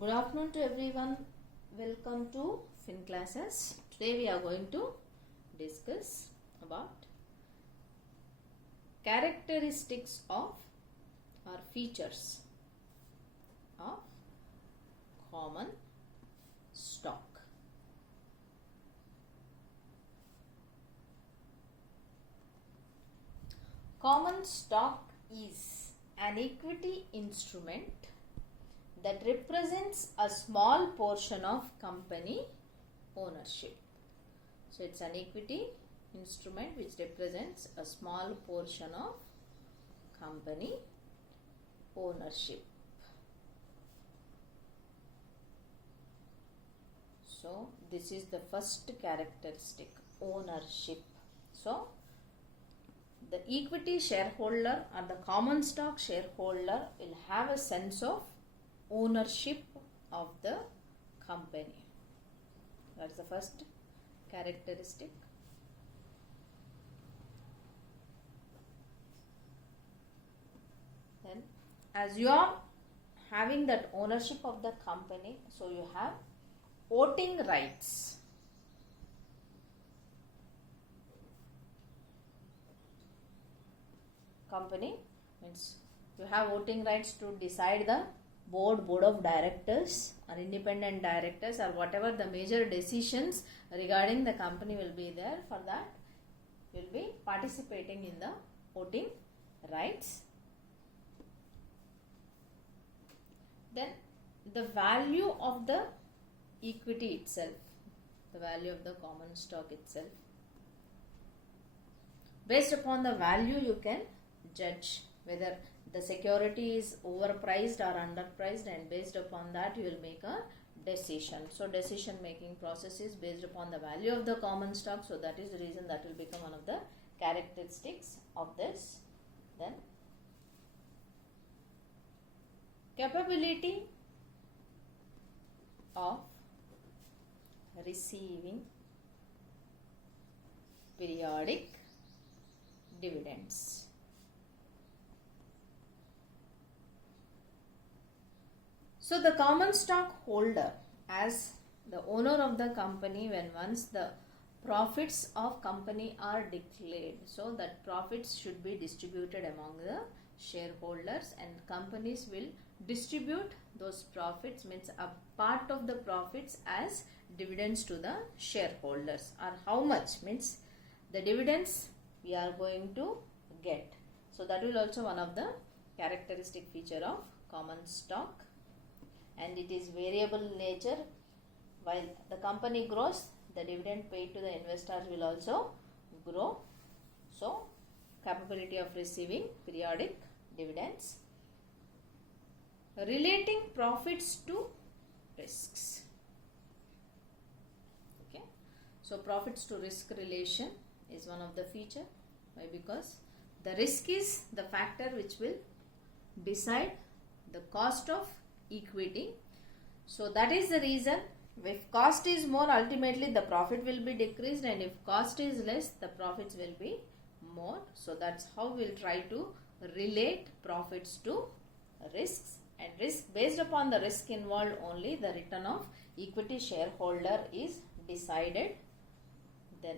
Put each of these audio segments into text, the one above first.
Good afternoon to everyone. Welcome to Fin Classes. Today we are going to discuss about characteristics of or features of common stock. Common stock is an equity instrument that represents a small portion of company ownership. So it's an equity instrument which represents a small portion of company ownership. So this is the first characteristic, ownership. So the equity shareholder or the common stock shareholder will have a sense of ownership of the company. That's the first characteristic. Then as you are having that ownership of the company, so you have voting rights. Company means you have voting rights to decide the board of directors or independent directors or whatever the major decisions regarding the company will be there. For that you will be participating in the voting rights. Then the value of the equity itself, the value of the common stock itself. Based upon the value you can judge whether the security is overpriced or underpriced, and based upon that you will make a decision. So decision making process is based upon the value of the common stock. So that is the reason that will become one of the characteristics of this. Then capability of receiving periodic dividends. So the common stock holder, as the owner of the company, when once the profits of company are declared, so that profits should be distributed among the shareholders, and companies will distribute those profits, means a part of the profits as dividends to the shareholders. Or how much means the dividends we are going to get. So that will also one of the characteristic feature of common stock. And it is variable in nature. While the company grows, the dividend paid to the investors will also grow. So capability of receiving periodic dividends. Relating profits to risks. Okay. So profits to risk relation is one of the feature. Why? Because the risk is the factor which will decide the cost of equity. So that is the reason, if cost is more, ultimately the profit will be decreased, and if cost is less, the profits will be more. So that's how we'll try to relate profits to risks, and risk, based upon the risk involved only, the return of equity shareholder is decided. Then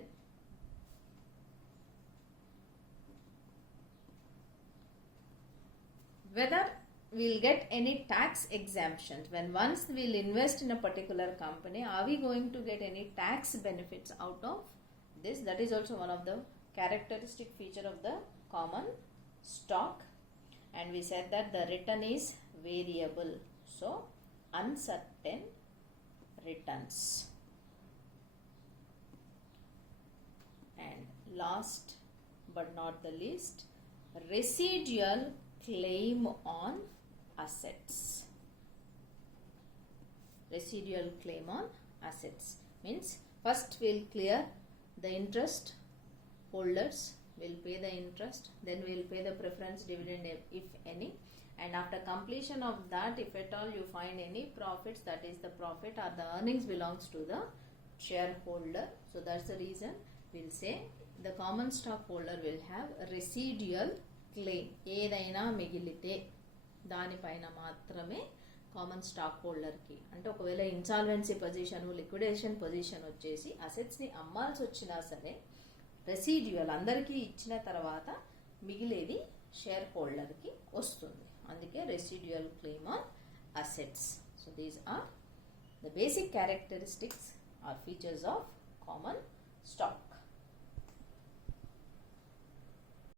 whether we will get any tax exemptions. When once we will invest in a particular company, are we going to get any tax benefits out of this? That is also one of the characteristic feature of the common stock. And we said that the return is variable, so uncertain returns. And last but not the least, residual claim on assets. Residual claim on assets means first we will clear the interest, holders will pay the interest, then we will pay the preference dividend if any, and after completion of that, if at all you find any profits, that is the profit or the earnings belongs to the shareholder. So that's the reason we will say the common stockholder will have residual claim. ఏదైనా మిగిలితే దానిపైన మాత్రమే common stock హోల్డర్కి. అంటే ఒకవేళ insolvency position, liquidation position వచ్చేసి అసెట్స్ని అమ్మాల్సి వచ్చినా సరే residual అందరికీ ఇచ్చిన తర్వాత మిగిలేది షేర్ హోల్డర్కి వస్తుంది. అందుకే residual claim on assets. So these are the basic characteristics or features of common stock.